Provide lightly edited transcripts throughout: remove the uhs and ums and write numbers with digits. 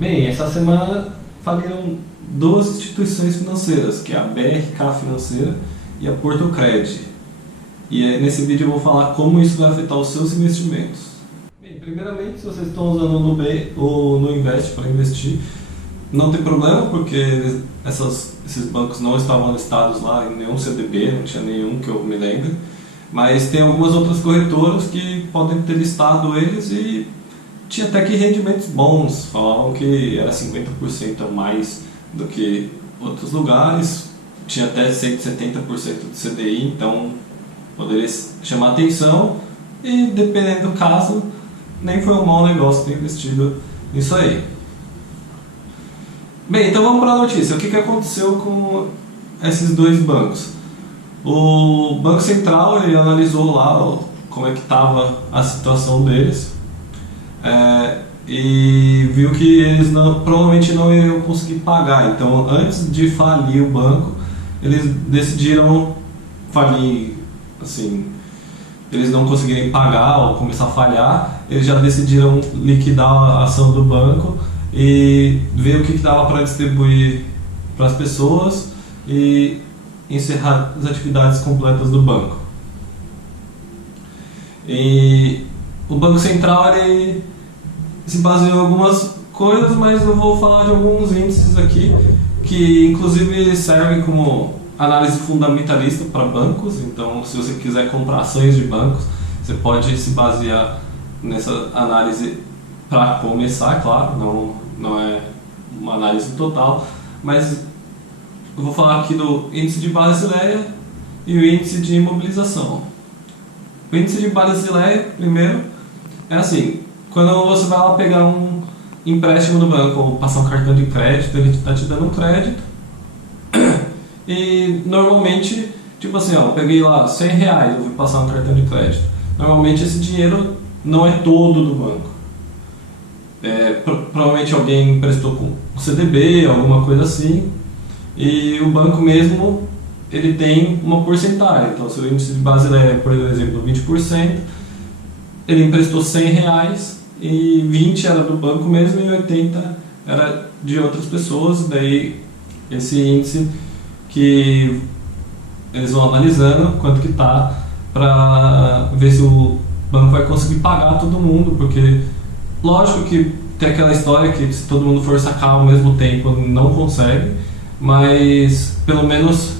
Bem, essa semana faliram duas instituições financeiras, que é a BRK Financeira e a Portocred. E aí, nesse vídeo eu vou falar como isso vai afetar os seus investimentos. Bem, primeiramente, se vocês estão usando o Nubank ou no Invest para investir, não tem problema, porque esses bancos não estavam listados lá em nenhum CDB, não tinha nenhum que eu me lembre. Mas tem algumas outras corretoras que podem ter listado eles e tinha até que rendimentos bons. Falavam que era 50% a mais do que outros lugares, tinha até 170% do CDI, então poderia chamar atenção e, dependendo do caso, nem foi um mau negócio ter investido nisso aí. Bem, então vamos para a notícia. O que aconteceu com esses dois bancos? O Banco Central ele analisou lá como é que estava a situação deles e viu que eles provavelmente não iriam conseguir pagar. Então, antes de falir o banco, eles decidiram falir, assim, eles não conseguirem pagar ou começar a falhar, eles já decidiram liquidar a ação do banco e ver o que dava para distribuir para as pessoas e encerrar as atividades completas do banco. E o Banco Central ele se baseou em algumas coisas, mas eu vou falar de alguns índices aqui que inclusive servem como análise fundamentalista para bancos. Então, se você quiser comprar ações de bancos, você pode se basear nessa análise para começar, claro, não é uma análise total, mas eu vou falar aqui do índice de Basileia e o índice de imobilização. O índice de Basileia, primeiro, é assim: quando você vai lá pegar um empréstimo do banco ou passar um cartão de crédito, ele está te dando um crédito e normalmente, tipo assim, ó, eu peguei lá R$100, eu vou passar um cartão de crédito. Normalmente esse dinheiro não é todo do banco. Provavelmente alguém emprestou com CDB, alguma coisa assim, e o banco mesmo ele tem uma porcentagem. Então, se o índice de Basileia é, por exemplo, 20%, ele emprestou R$100 e 20 era do banco mesmo e 80 era de outras pessoas. Daí esse índice que eles vão analisando quanto que tá, para ver se o banco vai conseguir pagar todo mundo, porque lógico que tem aquela história que se todo mundo for sacar ao mesmo tempo não consegue, mas pelo menos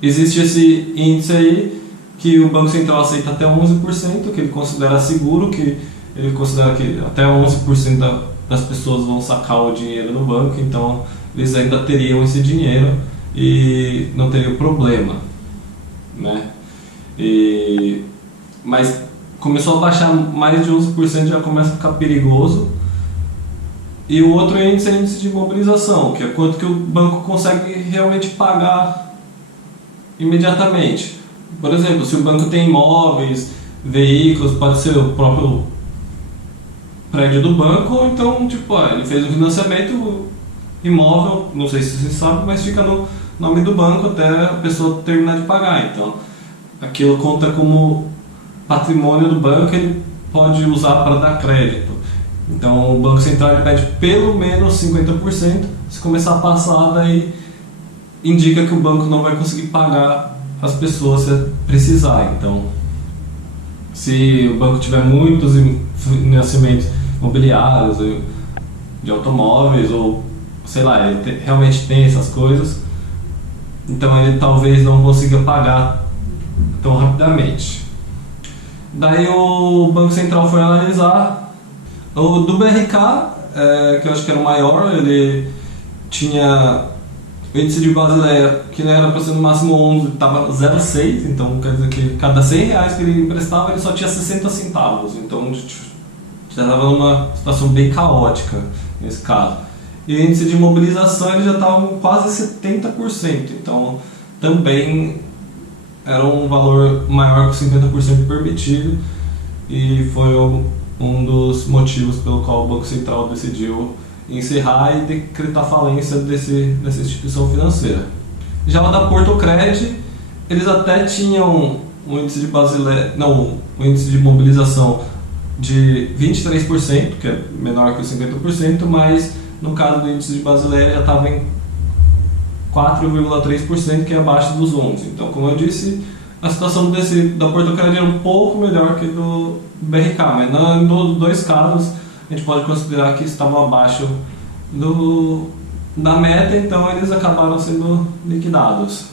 existe esse índice aí que o Banco Central aceita até 11%, que ele considera seguro, que ele considera que até 11% das pessoas vão sacar o dinheiro no banco, então eles ainda teriam esse dinheiro e não teria problema, né? Mas começou a baixar mais de 11%, já começa a ficar perigoso. E o outro índice é o índice de imobilização, que é quanto que o banco consegue realmente pagar imediatamente. Por exemplo, se o banco tem imóveis, veículos, pode ser o próprio prédio do banco, ou então, tipo, ele fez um financiamento imóvel, não sei se você sabe, mas fica no nome do banco até a pessoa terminar de pagar. Então, aquilo conta como patrimônio do banco, ele pode usar para dar crédito. Então, o Banco Central ele pede pelo menos 50%. Se começar a passar, daí indica que o banco não vai conseguir pagar as pessoas se precisar. Então, se o banco tiver muitos financiamentos imobiliários, de automóveis, ou sei lá, ele realmente tem essas coisas, então ele talvez não consiga pagar tão rapidamente. Daí o Banco Central foi analisar. O do BRK, que eu acho que era o maior, ele tinha o índice de Basileia, que era para ser no máximo 11, estava 0,6, então quer dizer que cada R$100 que ele emprestava, ele só tinha 60 centavos, então já estava numa situação bem caótica nesse caso. E o índice de mobilização ele já estava com quase 70%, então também era um valor maior que 50% permitido, e foi um dos motivos pelo qual o Banco Central decidiu encerrar e decretar falência dessa instituição financeira. Já o da Portocred, eles até tinham um índice de um índice de mobilização de 23%, que é menor que os 50%, mas No caso do índice de Basileia já estava em 4,3%, que é abaixo dos 11%. Então, como eu disse, a situação da Portocred é um pouco melhor que do BRK, mas nos dois casos a gente pode considerar que estavam abaixo da meta, então eles acabaram sendo liquidados.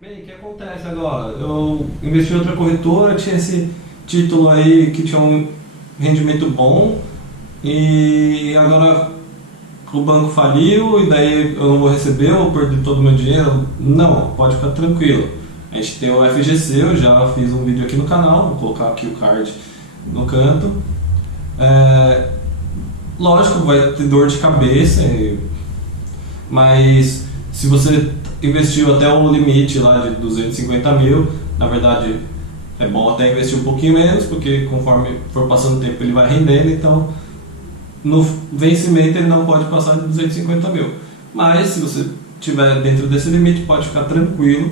Bem, o que acontece agora? Eu investi em outra corretora, tinha esse título aí que tinha um rendimento bom e agora o banco faliu e daí eu não vou receber, eu vou perder todo o meu dinheiro. Não, pode ficar tranquilo. A gente tem o FGC, eu já fiz um vídeo aqui no canal, vou colocar aqui o card no canto. Lógico, vai ter dor de cabeça, mas se você investiu até o limite lá de 250 mil, na verdade é bom até investir um pouquinho menos, porque conforme for passando o tempo ele vai rendendo, então no vencimento ele não pode passar de 250 mil. Mas se você estiver dentro desse limite, pode ficar tranquilo.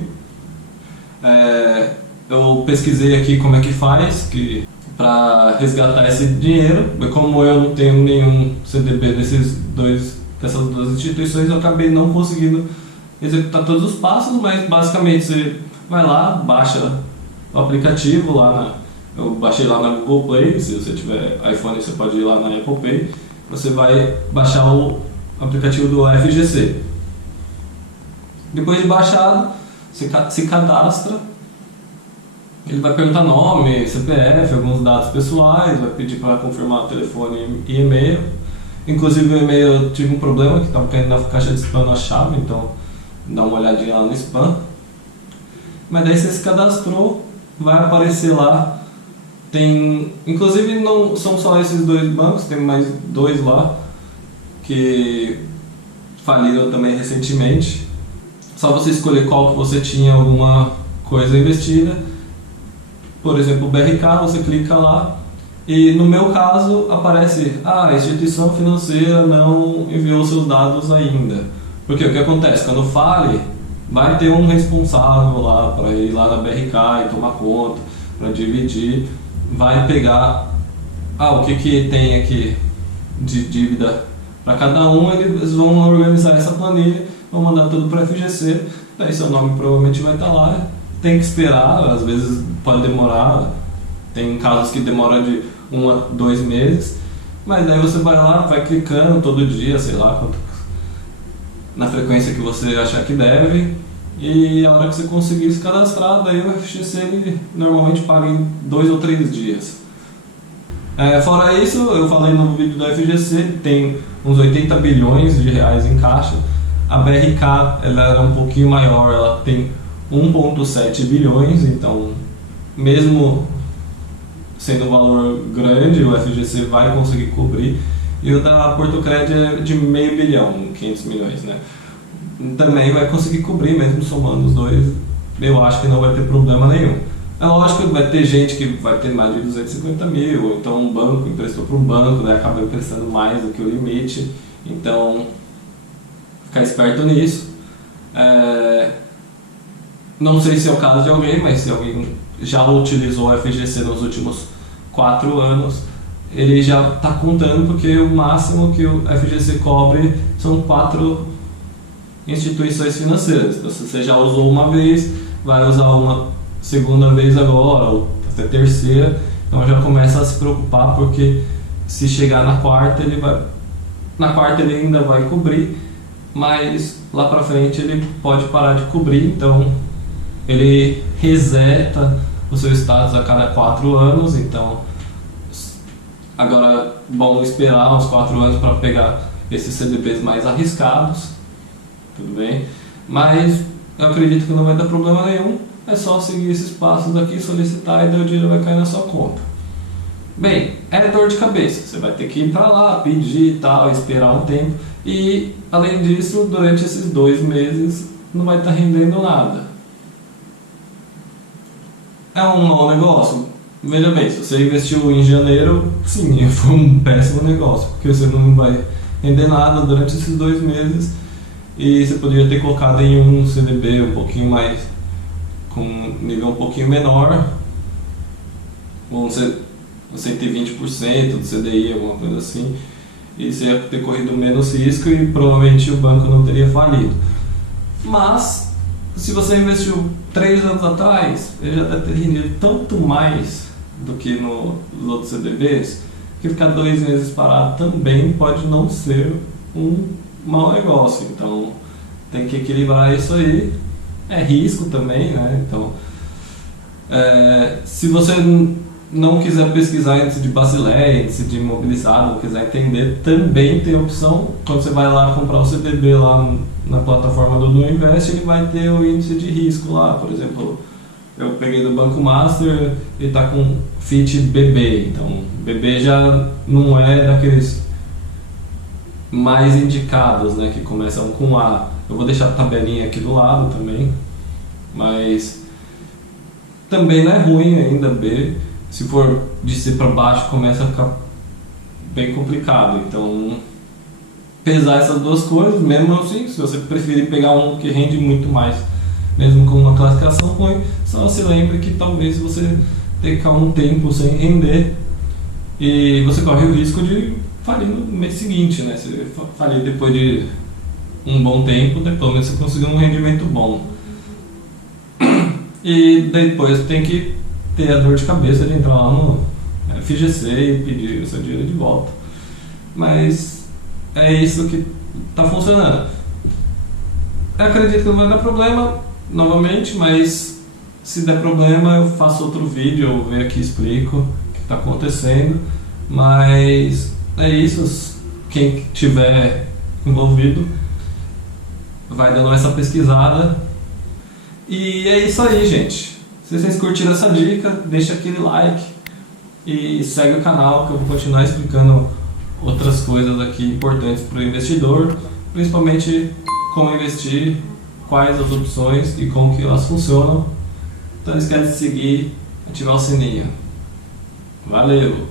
Eu pesquisei aqui como é que faz para resgatar esse dinheiro, mas como eu não tenho nenhum CDB dessas duas instituições, eu acabei não conseguindo executar todos os passos, mas basicamente você vai lá, baixa o aplicativo eu baixei lá na Google Play, se você tiver iPhone você pode ir lá na Apple Pay, você vai baixar o aplicativo do FGC. Depois de baixado, você se cadastra, ele vai perguntar nome, CPF, alguns dados pessoais, vai pedir para confirmar o telefone e e-mail. Inclusive o e-mail eu tive um problema que estava caindo na caixa de spam na chave, então dá uma olhadinha lá no spam. Mas daí você se cadastrou, vai aparecer lá. Inclusive não são só esses dois bancos, tem mais dois lá que faliram também recentemente. Só você escolher qual que você tinha alguma coisa investida. Por exemplo, o BRK, você clica lá e no meu caso aparece: a instituição financeira não enviou seus dados ainda. Porque o que acontece? Quando fale, vai ter um responsável lá para ir lá na BRK e tomar conta, para dividir, vai pegar o que tem aqui de dívida para cada um, eles vão organizar essa planilha, vão mandar tudo para a FGC, daí seu nome provavelmente vai estar lá. Tem que esperar, às vezes pode demorar, tem casos que demoram de 1 a 2 meses, mas daí você vai lá, vai clicando todo dia, sei lá, na frequência que você achar que deve, e a hora que você conseguir se cadastrar, daí o FGC ele normalmente paga em 2 ou 3 dias. Fora isso, eu falei no vídeo da FGC, tem uns 80 bilhões de reais em caixa. A BRK ela era um pouquinho maior, ela tem 1,7 bilhões, então mesmo sendo um valor grande, o FGC vai conseguir cobrir. E o da Portocred é de meio bilhão, 500 milhões, né? Também vai conseguir cobrir, mesmo somando os dois, eu acho que não vai ter problema nenhum. É lógico que vai ter gente que vai ter mais de 250 mil, ou então um banco emprestou para um banco, né, acaba emprestando mais do que o limite, então ficar esperto nisso. Não sei se é o caso de alguém, mas se alguém já utilizou o FGC nos últimos 4 anos, ele já está contando, porque o máximo que o FGC cobre são 4 instituições financeiras. Então, se você já usou uma vez, vai usar uma segunda vez agora, ou até terceira, então já começa a se preocupar, porque se chegar na quarta, ele ainda vai cobrir, mas lá para frente ele pode parar de cobrir, então ele reseta o seu status a cada 4 anos, então agora bom esperar uns 4 anos para pegar esses CDBs mais arriscados, tudo bem? Mas eu acredito que não vai dar problema nenhum, é só seguir esses passos aqui, solicitar e daí o dinheiro vai cair na sua conta. Bem, é dor de cabeça, você vai ter que ir para lá, pedir e tal, esperar um tempo, e além disso, durante esses 2 meses não vai estar rendendo nada. É um mau negócio? Veja bem, se você investiu em janeiro, sim, foi um péssimo negócio, porque você não vai render nada durante esses 2 meses e você poderia ter colocado em um CDB um pouquinho mais, com um nível um pouquinho menor, ou 120% do CDI, alguma coisa assim, e você ia ter corrido menos risco e provavelmente o banco não teria falido. Mas, se você investiu 3 anos atrás, ele já deve ter rendido tanto mais do que nos outros CDBs, que ficar 2 meses parado também pode não ser um mau negócio. Então, tem que equilibrar isso aí. É risco também, né? Então, se você não quiser pesquisar índice de Basileia, índice de imobilizado, não quiser entender, também tem opção. Quando você vai lá comprar o CDB lá na plataforma do Nuinvest, ele vai ter o índice de risco lá. Por exemplo, eu peguei do Banco Master e está com FIT BB. Então, BB já não é daqueles mais indicados, né, que começam com A. Eu vou deixar a tabelinha aqui do lado também, mas também não é ruim ainda B. Se for de C para baixo, começa a ficar bem complicado. Então, pesar essas duas coisas, mesmo assim, se você preferir pegar um que rende muito mais, mesmo com uma classificação ruim, só se lembre que talvez você tenha que ficar um tempo sem render e você corre o risco de falir no mês seguinte, né? Se falir depois de um bom tempo, pelo menos você conseguiu um rendimento bom. E depois tem que ter a dor de cabeça de entrar lá no FGC e pedir o seu dinheiro de volta. Mas é isso que está funcionando. Eu acredito que não vai dar problema novamente, mas se der problema eu faço outro vídeo, eu venho aqui e explico o que está acontecendo. Mas é isso, quem tiver envolvido vai dando essa pesquisada. E é isso aí, gente. Se vocês curtiram essa dica, deixa aquele like e segue o canal que eu vou continuar explicando outras coisas aqui importantes para o investidor, principalmente como investir, quais as opções e como que elas funcionam. Então não esquece de seguir, ativar o sininho. Valeu!